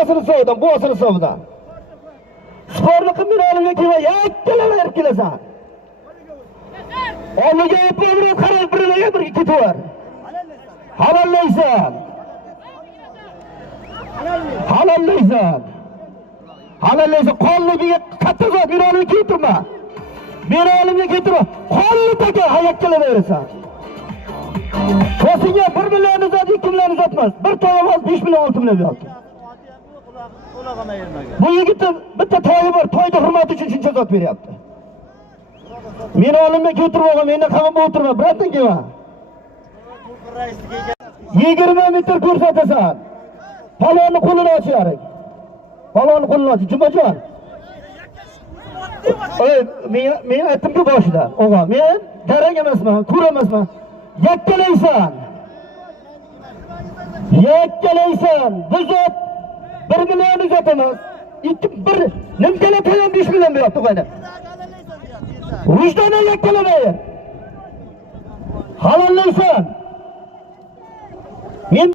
Atasını soğudan, boğasını soğudan. Sporlu kımın oğlumda kime yakkele verip kilesan. Oğluga yapıyorum, karar birine bir iki var. Halallaysan. Halallaysan. Halallaysan, kollu bir katta zor, bir oğlumu getirme. Bir oğlumu getirme, kollu teke hayakkele verirsen. Kosinga 1 milyon uzat, 2 milyon uzatmaz. Bir toyum al, 5 milyon 6 milyon uzat. Bu yigitin bitta toyi var, toyda hurmat uchun shuncha zot beryapti. Meni olimga ko'tirib olgan, mendan qamab o'tirma, biratdan kelma. 20 metr ko'rsatasan. Palonni qo'lini ocharing. Palonni qo'lini och, Jumajon. Men aytdim-ku boshidan, o'g'am, men darang emasman, ko'r emasman. Yakkalaysan. Yakkalaysan. Biz 1 milyon uzatamiz. 1 nimkala to'yam 5 milyon beryapti qo'yni. Vijdona yakkalamayın. Halallaysan.